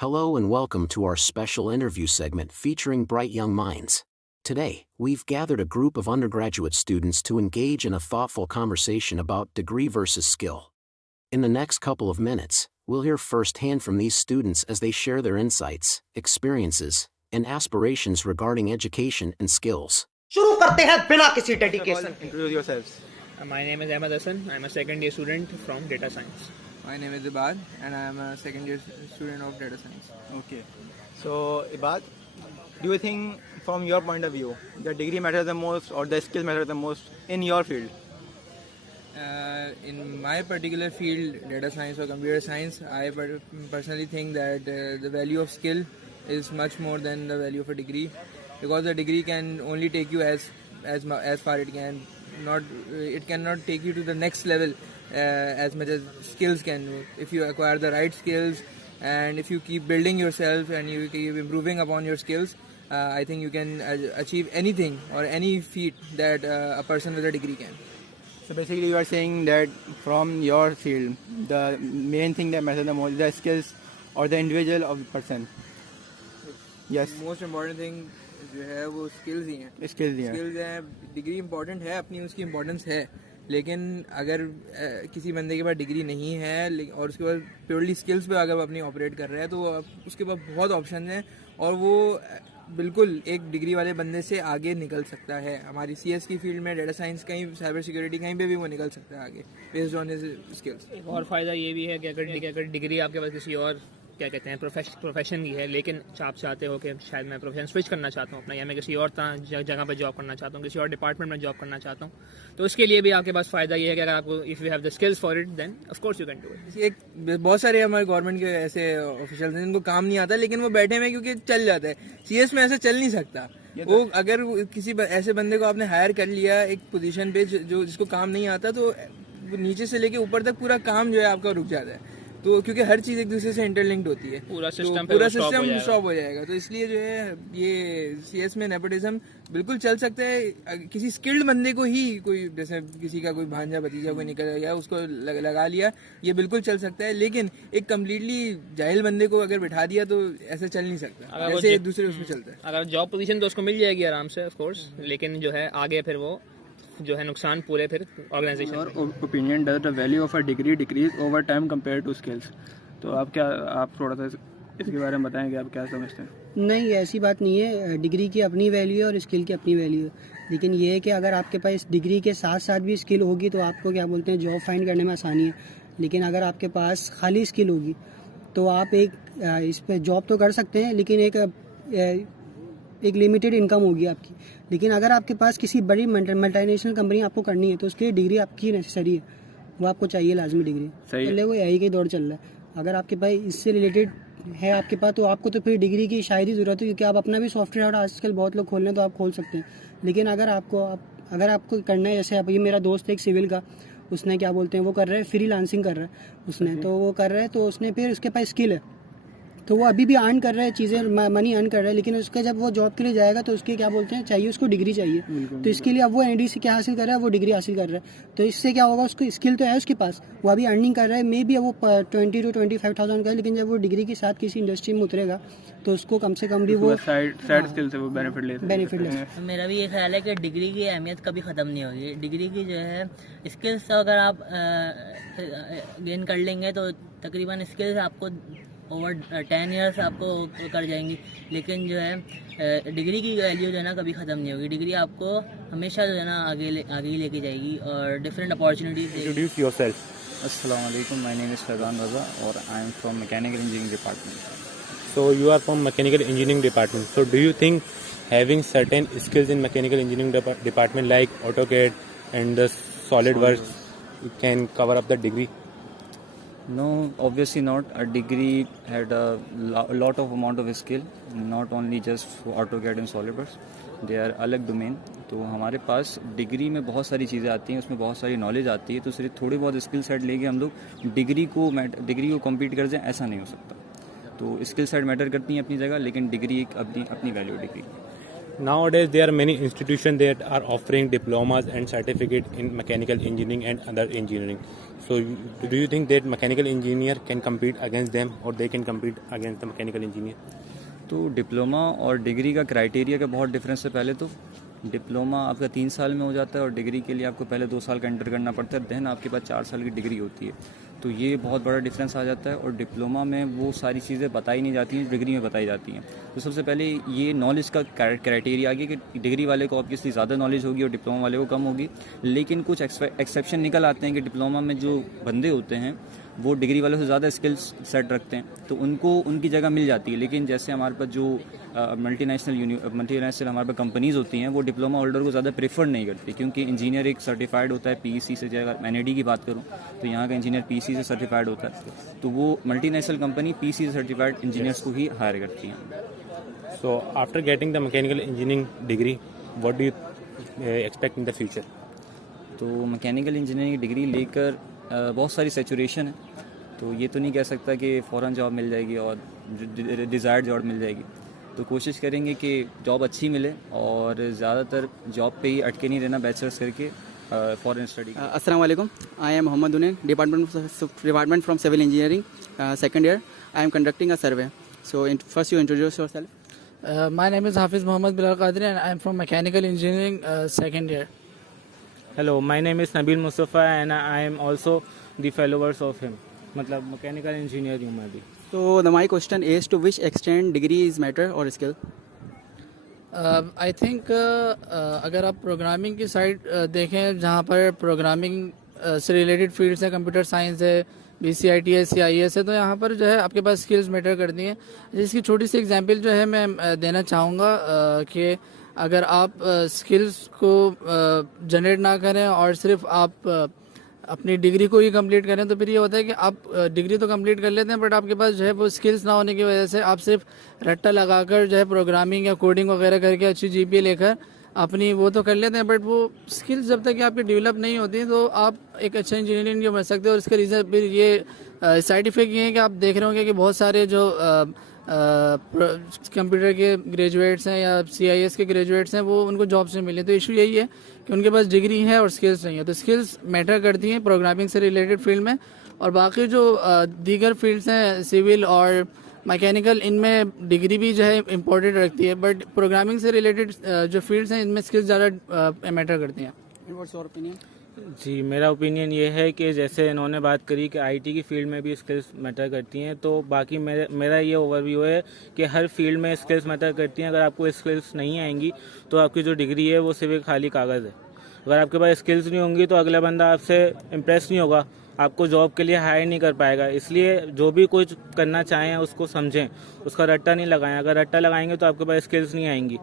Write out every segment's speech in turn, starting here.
Hello and welcome to our special interview segment featuring bright young minds. Today, we've gathered a group of undergraduate students to engage in a thoughtful conversation about degree versus skill. In the next couple of minutes, we'll hear firsthand from these students as they share their insights, experiences, and aspirations regarding education and skills. शुरू करते हैं बिना किसी dedication के। Introduce yourselves. My name is Ahmed Hassan. I'm a second year student from data science. My name is Ibad and I am a second year student of data science. Okay. So, Ibad, do you think from your point of view, the degree matters the most or the skills matter the most in your field? In my particular field, data science or computer science, I personally think that the value of skill is much more than the value of a degree, because the degree can only take you as far it can. It cannot take you to the next level as much as skills can. If you acquire the right skills and if you keep building yourself and you keep improving upon your skills, I think you can achieve anything or any feat that a person with a degree can. So basically you are saying that from your field, the main thing that matters the most is the skills or the individual of the person. Yes. Most important thing जो है वो skills ही हैं। Skills हैं। Degree important है, अपनी उसकी importance है, लेकिन अगर किसी बंदे के पास डिग्री नहीं है और उसके पास प्योरली स्किल्स पे अगर वो अपनी ऑपरेट कर रहा है तो उसके पास बहुत ऑप्शन हैं और वो बिल्कुल एक डिग्री वाले बंदे से आगे निकल सकता है। हमारी सीएस की फील्ड में, डेटा साइंस, कहीं साइबर सिक्योरिटी, कहीं पे भी वो निकल सकता है आगे बेस्ड ऑन हिज स्किल्स। एक और फ़ायदा ये भी है कि अगर डिग्री आपके पास किसी और क्या कहते हैं प्रोफेशन की है, लेकिन आप चाहते हो कि शायद मैं प्रोफेशन स्विच करना चाहता हूँ अपना, या मैं किसी और जगह पर जॉब करना चाहता हूँ, किसी और डिपार्टमेंट में जॉब करना चाहता हूँ, तो उसके लिए भी आपके पास फ़ायदा ये है कि अगर आपको if you have the skills for it then of course you can do it. एक बहुत सारे हमारे गवर्नमेंट के ऐसे ऑफिशियल हैं जिनको काम नहीं आता लेकिन वो बैठे हुए क्योंकि चल जाता है। सीएस में ऐसे चल नहीं सकता। वो अगर किसी ऐसे बंदे को आपने हायर कर लिया एक पोजीशन पे जो जिसको काम नहीं आता, तो नीचे से लेके ऊपर तक पूरा काम जो है आपका रुक जाता है। तो क्योंकि हर चीज़ एक दूसरे से इंटरलिंक्ड होती है, पूरा सिस्टम स्टॉप हो जाएगा। तो इसलिए जो है ये सीएस में नेपोटिज्म बिल्कुल चल सकता है। किसी स्किल्ड बंदे को ही कोई जैसे किसी का कोई भांजा भतीजा कोई निकल गया उसको लगा लिया, ये बिल्कुल चल सकता है, लेकिन एक कम्प्लीटली जाहिल बंदे को अगर बैठा दिया तो ऐसे चल नहीं सकता। ऐसे एक दूसरे उसमें चलता है। अगर जॉब पोजीशन तो उसको मिल जाएगी आराम से ऑफ कोर्स, लेकिन जो है आगे फिर वो जो है नुकसान पूरे फिर ऑर्गेनाइजेशन। और opinion does the value of a degree decrease over time compare to skills. तो आप थोड़ा सा इसके बारे में बताएंगे, आप क्या समझते हैं? नहीं, ऐसी बात नहीं है। डिग्री की अपनी वैल्यू है और स्किल की अपनी वैल्यू है, लेकिन ये है कि अगर आपके पास डिग्री के साथ साथ भी स्किल होगी तो आपको क्या बोलते हैं जॉब फाइंड करने में आसानी है। लेकिन अगर आपके पास खाली स्किल होगी तो आप इस पर जॉब तो कर सकते हैं, लेकिन एक लिमिटेड इनकम होगी आपकी। लेकिन अगर आपके पास किसी बड़ी मल्टीनेशनल कंपनी आपको करनी है तो उसके लिए डिग्री आपकी नेसेसरी है, वो आपको चाहिए लाजमी डिग्री। पहले वो यही का दौर चल रहा है। अगर आपके पास इससे रिलेटेड है आपके पास तो आपको तो फिर डिग्री की शायद ही ज़रूरत है, क्योंकि आप अपना भी सॉफ्टवेयर आजकल बहुत लोग खोल रहे हैं तो आप खोल सकते हैं। लेकिन अगर आपको करना है, जैसे ये मेरा दोस्त है एक सिविल का, उसने क्या बोलते हैं वो कर रहा है फ्रीलांसिंग कर रहा है उसने, तो वो कर रहा है तो उसने फिर उसके पास स्किल है तो वो अभी भी अर्न कर रहा है, चीज़ें मनी अर्न कर रहा है। लेकिन उसका जब वो जॉब के लिए जाएगा तो उसके क्या बोलते हैं चाहिए उसको डिग्री चाहिए। तो इसके लिए अब वो एनडी से क्या हासिल कर रहा है, वो डिग्री हासिल कर रहा है। तो इससे क्या होगा, उसको स्किल तो है उसके पास, वो अभी अर्निंग कर रहा है, मे बी वो 20 to 25,000 का है, लेकिन जब वो डिग्री के साथ किसी इंडस्ट्री में उतरेगा तो उसको कम से कम भी वो साइड स्किल से वो बेनिफिट ले सकते हैं। मेरा भी ये ख्याल है कि डिग्री की अहमियत कभी ख़त्म नहीं होगी। डिग्री की जो है स्किल्स तो अगर आप गेन कर लेंगे तो तकरीबन स्किल्स आपको ओवर 10 ईयर्स आपको कर जाएंगी, लेकिन जो है डिग्री की वैल्यू जो है ना कभी ख़त्म नहीं होगी। डिग्री आपको हमेशा जो है ना आगे ही लेके जाएगी और डिफरेंट अपॉर्चुनिटीज। Introduce yourself. अस्सलाम वालेकुम, माय नेम इज़ फैज़ान रज़ा और I am from mechanical engineering department. So you are from mechanical engineering department. So do you think having certain skills in mechanical engineering department like AutoCAD and the SolidWorks can cover up the degree? No, obviously not. A degree had a lot of amount of skill, not only just for AutoCAD and SolidWorks. They are अलग domain. तो हमारे पास degree में बहुत सारी चीज़ें आती हैं, उसमें बहुत सारी नॉलेज आती है, तो सिर्फ थोड़ी बहुत स्किल सेट लेके हम लोग डिग्री को कम्पीट कर जाएं, ऐसा नहीं हो सकता। तो स्किल सेट मैटर करती हैं अपनी जगह, लेकिन डिग्री एक अपनी value degree. nowadays there are many institutions that are offering diplomas and certificate in mechanical engineering and other engineering. So do you think that mechanical engineer can compete against them or they can compete against the mechanical engineer? तो diploma और degree का criteria का बहुत difference है. पहले तो diploma आपका 3 साल में हो जाता है और डिग्री के लिए आपको पहले 2 साल का एंटर करना पड़ता है, देन आपके पास 4 साल की डिग्री होती है. तो ये बहुत बड़ा डिफरेंस आ जाता है. और डिप्लोमा में वो सारी चीज़ें बताई नहीं जाती हैं जो डिग्री में बताई जाती हैं. तो सबसे पहले ये नॉलेज का क्राइटेरिया आ गया कि डिग्री वाले को ऑब्वियसली ज़्यादा नॉलेज होगी और डिप्लोमा वाले को कम होगी. लेकिन कुछ एक्सेप्शन निकल आते हैं कि डिप्लोमा में जो बंदे होते हैं वो डिग्री वालों से ज़्यादा स्किल्स सेट रखते हैं, तो उनको उनकी जगह मिल जाती है. लेकिन जैसे हमारे पास जो मल्टीनेशनल हमारे पास कंपनीज़ होती हैं वो डिप्लोमा होल्डर को ज़्यादा प्रेफर नहीं करती, क्योंकि इंजीनियर एक सर्टिफाइड होता है पीईसी से. अगर एनआईडी की बात करूँ तो यहाँ का इंजीनियर पीईसी से सर्टिफाइड होता है, तो वो मल्टीनेशनल कंपनी पीईसी से सर्टिफाइड इंजीनियर्स को ही हायर करती हैं. So after getting the mechanical engineering degree, what do you expect in the future? तो मैकेनिकल इंजीनियरिंग डिग्री लेकर बहुत सारी सैचुरेशन है. तो ये तो नहीं कह सकता कि फ़ौरन जॉब मिल जाएगी और डिज़ायर्ड जॉब मिल जाएगी. तो कोशिश करेंगे कि जॉब अच्छी मिले और ज़्यादातर जॉब पे ही अटके नहीं रहना बैचलर्स करके फॉरेन स्टडी. अस्सलाम वालेकुम. I am Mohammad Unain, department from civil engineering, second year. I am conducting a survey. So first you introduce yourself. My name is Hafiz Mohammad Bilal Qadri and I am from Mechanical Engineering, second year. Hello, my name is Nabil Mustafa and I am also the followers of him. मतलब mechanical engineering में भी. So my question is, to which extent degree is matter or skill? I think अगर आप programming की side देखें, जहाँ पर programming से रिलेटेड फील्ड्स है, कंप्यूटर साइंस है, BCITS CIS है, तो यहाँ पर जो है आपके पास स्किल्स मैटर करती हैं. जिसकी छोटी सी एग्जांपल जो है मैं देना चाहूँगा कि अगर आप स्किल्स को जनरेट ना करें और सिर्फ आप अपनी डिग्री को ही कंप्लीट करें, तो फिर ये होता है कि आप डिग्री तो कंप्लीट कर लेते हैं बट आपके पास जो है वो स्किल्स ना होने की वजह से आप सिर्फ रट्टा लगाकर जो है प्रोग्रामिंग या कोडिंग वगैरह करके अच्छी GPA लेकर अपनी वो तो कर लेते हैं, बट वो स्किल्स जब तक कि आपकी डेवलप नहीं होती तो आप एक अच्छा इंजीनियर नहीं बन सकते. और इसका रीज़न फिर ये साइड इफेक्ट ये है कि आप देख रहे होंगे कि बहुत सारे जो कंप्यूटर के ग्रेजुएट्स हैं या CIS के ग्रेजुएट्स हैं वो उनको जॉब्स नहीं मिली. तो इशू यही है कि उनके पास डिग्री है और स्किल्स नहीं है. तो स्किल्स मैटर करती हैं प्रोग्रामिंग से रिलेटेड फील्ड में, और बाकी जो दीगर फील्ड्स हैं सिविल और मैकेनिकल, इनमें डिग्री भी जो है इम्पोर्टेंट रखती है, बट प्रोग्रामिंग से रिलेटेड जो फील्ड्स हैं इनमें स्किल्स ज़्यादा मैटर करती हैं. What's your opinion? जी, मेरा ओपिनियन ये है कि जैसे इन्होंने बात करी कि IT की फील्ड में भी स्किल्स मैटर करती हैं, तो बाकी मेरा ये ओवरव्यू है कि हर फील्ड में स्किल्स मैटर करती हैं. अगर आपको स्किल्स नहीं आएंगी तो आपकी जो डिग्री है वो सिर्फ एक खाली कागज़ है. अगर आपके पास स्किल्स नहीं होंगी तो अगला बंदा आपसे इम्प्रेस नहीं होगा, आपको जॉब के लिए हायर नहीं कर पाएगा. इसलिए जो भी कुछ करना चाहें उसको समझें, उसका रट्टा नहीं लगाएं. अगर रट्टा लगाएंगे तो आपके पास स्किल्स नहीं आएंगी.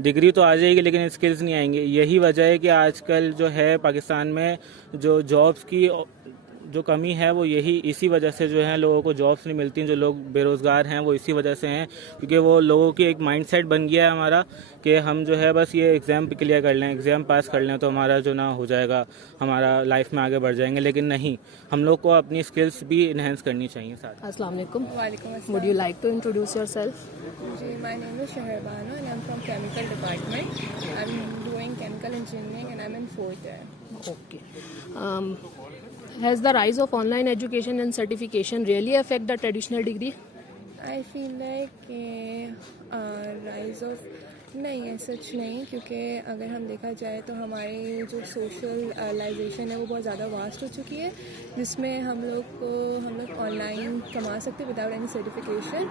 डिग्री तो आ जाएगी लेकिन स्किल्स नहीं आएंगे. यही वजह है कि आजकल जो है पाकिस्तान में जो जॉब्स की जो कमी है वो यही इसी वजह से जो है लोगों को जॉब्स नहीं मिलती. जो लोग बेरोज़गार हैं वो इसी वजह से हैं, क्योंकि वो लोगों की एक माइंडसेट बन गया है हमारा कि हम जो है बस ये एग्ज़ाम क्लियर कर लें, एग्ज़ाम पास कर लें तो हमारा जो ना हो जाएगा, हमारा लाइफ में आगे बढ़ जाएंगे. लेकिन नहीं, हम लोग को अपनी स्किल्स भी इन्हेंस करनी चाहिए साथ. अस्सलाम वालेकुम. Would you like to introduce yourself? Ji, my name is Shahar Bano and I'm from chemical department. I'm doing chemical engineering and I'm in 4th year. Okay. Has the rise of online education and certification really affect the traditional degree? I feel like rise of नहीं, सच नहीं, क्योंकि अगर हम देखा जाए तो हमारी जो सोशलाइजेशन है वो बहुत ज़्यादा वास्ट हो चुकी है, जिसमें हम लोग ऑनलाइन कमा सकते हैं विदाउट एनी सर्टिफिकेशन,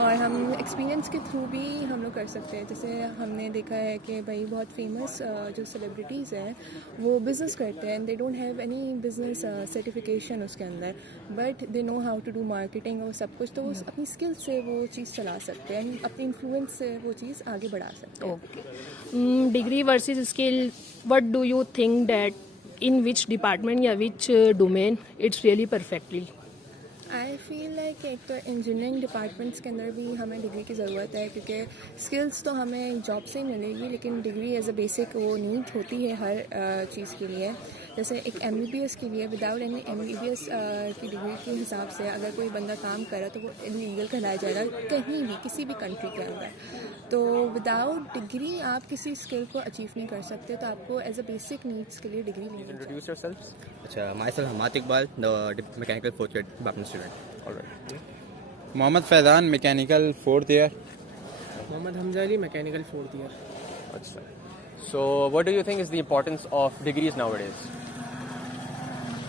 और हम एक्सपीरियंस के थ्रू भी हम लोग कर सकते हैं. जैसे हमने देखा है कि भाई बहुत फेमस जो सेलिब्रिटीज़ हैं वो बिज़नेस करते हैं and they don't have any business certification उसके अंदर, but they know how to do marketing और सब कुछ. तो वो अपनी स्किल से वो चीज़ चला सकते हैं, अपनी इन्फ्लुएंस से वो चीज़ आगे बढ़ा सकते हैं. Okay. Degree versus skill, what do you think that in which department या which domain it's really perfectly? I feel like एक तो इंजीनियरिंग डिपार्टमेंट्स के अंदर भी हमें डिग्री की ज़रूरत है, क्योंकि स्किल्स तो हमें जॉब से ही मिलेगी, लेकिन डिग्री एज अ बेसिक वो नीड होती है हर चीज़ के लिए। जैसे एक MBBS के लिए विदाउट एनी MBBS की डिग्री के हिसाब से अगर कोई बंदा काम करे तो वो इलीगल कहलाया जाएगा कहीं भी, किसी भी कंट्री के अंदर। तो विदाउट डिग्री आप किसी स्किल को अचीव नहीं कर सकते, तो आपको एज अ बेसिक नीड्स के लिए डिग्री लेनी चाहिए। Introduce yourselves. अच्छा, myself Hamat Iqbal, the mechanical fourth year department student. All right. Mohammad Faizan, mechanical 4th year. Mohammad Hamza Ali, mechanical 4th year. That's right. So, what do you think is the importance of degrees nowadays?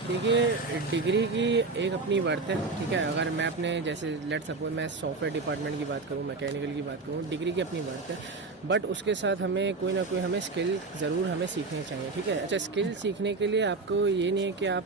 देखिए, degree की एक अपनी worth है, ठीक है। अगर मैं अपने जैसे लेट सपोज मैं सॉफ्टवेयर डिपार्टमेंट की बात करूँ, मैकेनिकल की बात करूँ, डिग्री की अपनी वर्थ है, बट उसके साथ हमें कोई ना कोई हमें स्किल ज़रूर हमें सीखनी चाहिए, ठीक है। अच्छा, स्किल सीखने के लिए आपको ये नहीं है कि आप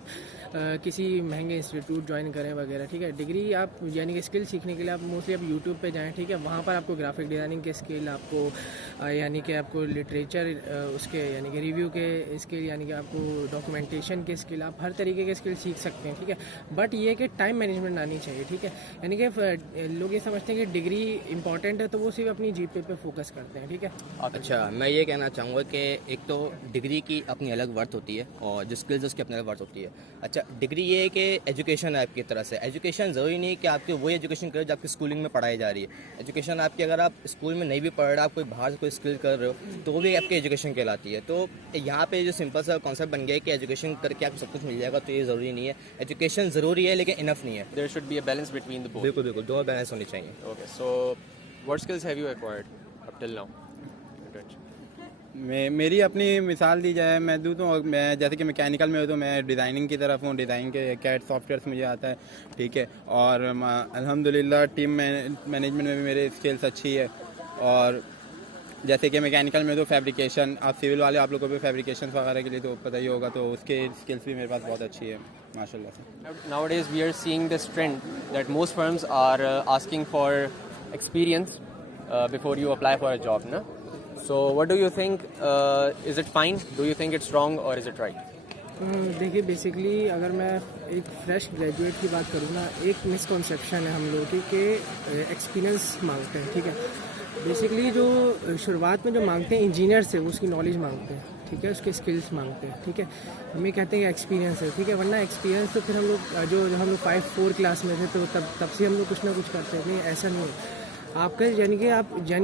किसी महंगे इंस्टीट्यूट ज्वाइन करें वगैरह, ठीक है। डिग्री आप यानी कि स्किल सीखने के लिए आप मोस्टली आप यूट्यूब पे जाएं, ठीक है। वहाँ पर आपको ग्राफिक डिज़ाइनिंग के स्किल, आपको यानी कि आपको लिटरेचर उसके यानी कि रिव्यू के स्किल, यानी कि आपको डॉक्यूमेंटेशन के स्किल, आप हर तरीके के स्किल सीख सकते हैं, ठीक है। बट ये कि टाइम मैनेजमेंट आनी चाहिए, ठीक है। यानी कि लोग ये समझते हैं कि डिग्री इंपॉर्टेंट है तो वो सिर्फ अपनी जीपे पे फोकस करते हैं, ठीक है। अच्छा, मैं ये कहना चाहूँगा कि एक तो डिग्री की अपनी अलग वर्थ होती है और जो स्किल्स उसकी अपनी अलग वर्थ होती है। अच्छा, डिग्री ये है कि एजुकेशन है आपकी तरह से। एजुकेशन ज़रूरी नहीं है कि आपकी वही एजुकेशन करो जो आपकी स्कूलिंग में पढ़ाई जा रही है। एजुकेशन आपकी अगर आप स्कूल में नहीं भी पढ़ रहे, आप कोई बाहर से कोई स्किल कर रहे हो तो वो भी आपकी एजुकेशन कहलाती है। तो यहाँ पे जो सिंपल सा कॉन्सेप्ट बन गया है कि एजुकेशन करके आपको सब कुछ मिल जाएगा, तो ये ज़रूरी नहीं है। एजुकेशन ज़रूरी है लेकिन इनफ नहीं है। There should be a balance between the both. बिल्कुल बिल्कुल, दोनों बैलेंस होनी चाहिए। Okay. So, what skills have you acquired up till now? मेरी अपनी मिसाल दी जाए, मैं दूँ तो मैं जैसे कि मैकेनिकल में हूँ तो मैं डिज़ाइनिंग की तरफ हूँ, डिज़ाइनिंग के कैड सॉफ्टवेयर्स मुझे आता है, ठीक है। और अल्हम्दुलिल्लाह टीम मैनेजमेंट में भी मेरे स्किल्स अच्छी है। और जैसे कि मैकेनिकल में तो फैब्रिकेशन, आप सिविल वाले आप लोगों को भी फैब्रिकेशन वगैरह के लिए तो पता ही होगा, तो उसके स्किल्स भी मेरे पास बहुत अच्छी है माशाल्लाह से। Nowadays, we are seeing this trend that most firms are asking for experience before you apply for a job, na? So, what do you think? Is it fine? Do you think it's wrong or is it right? देखिए, basically अगर मैं एक fresh graduate की बात करूँ ना, एक misconception है हम लोगों की कि एक्सपीरियंस मांगते हैं, ठीक है। बेसिकली जो शुरुआत में जो मांगते हैं इंजीनियर से, वो उसकी नॉलेज मांगते हैं, ठीक है, उसके स्किल्स मांगते हैं, ठीक है। हमें कहते हैं कि एक्सपीरियंस है, ठीक है। वरना एक्सपीरियंस तो फिर हम लोग जो हम लोग 5-4 क्लास में थे तो तब से हम लोग कुछ ना कुछ करते हैं, नहीं ऐसा नहीं है। आपका यानी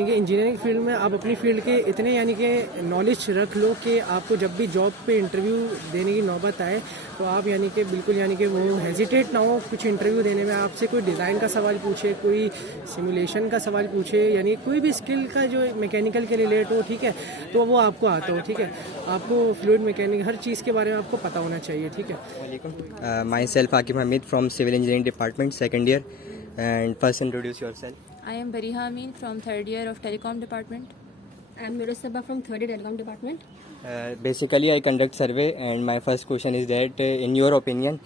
कि इंजीनियरिंग फील्ड में आप अपनी फील्ड के इतने यानी कि नॉलेज रख लो कि आपको जब भी जॉब पे इंटरव्यू देने की नौबत आए तो आप यानी कि बिल्कुल यानी कि वो हेजिटेट ना हो कुछ इंटरव्यू देने में। आपसे कोई डिज़ाइन का सवाल पूछे, कोई सिमुलेशन का सवाल पूछे, यानी कोई भी स्किल का जो मैकेनिकल के रिलेट हो, ठीक है, तो वो आपको आता हो, ठीक है। आपको फ्लूइड मैकेनिक हर चीज़ के बारे में आपको पता होना चाहिए, ठीक है। Myself Aqib Hameed from civil engineering department 2nd year, and first introduce yourself. I am Bariha Amin from 3rd year of Telecom Department. I am Nurul Sabah from 3rd year Telecom Department. Basically, I conduct survey, and my first question is that, in your opinion,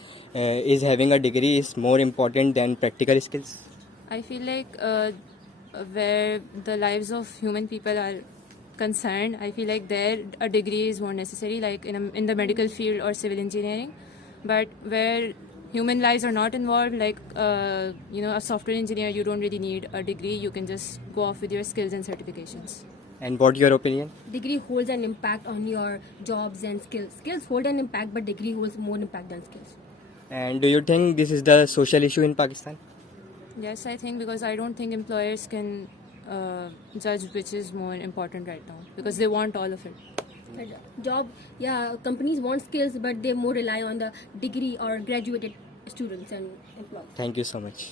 is having a degree is more important than practical skills? I feel like where the lives of human people are concerned, I feel like there a degree is more necessary, like in the medical field or civil engineering. But where human lives are not involved, like a software engineer, you don't really need a degree. You can just go off with your skills and certifications. And what your opinion? Degree holds an impact on your jobs and skills. Skills hold an impact, but degree holds more impact than skills. And do you think this is the social issue in Pakistan? Yes, I think, because I don't think employers can judge which is more important right now, because they want all of it. Companies want skills, but they more rely on the degree or graduated students and employees. Thank you so much.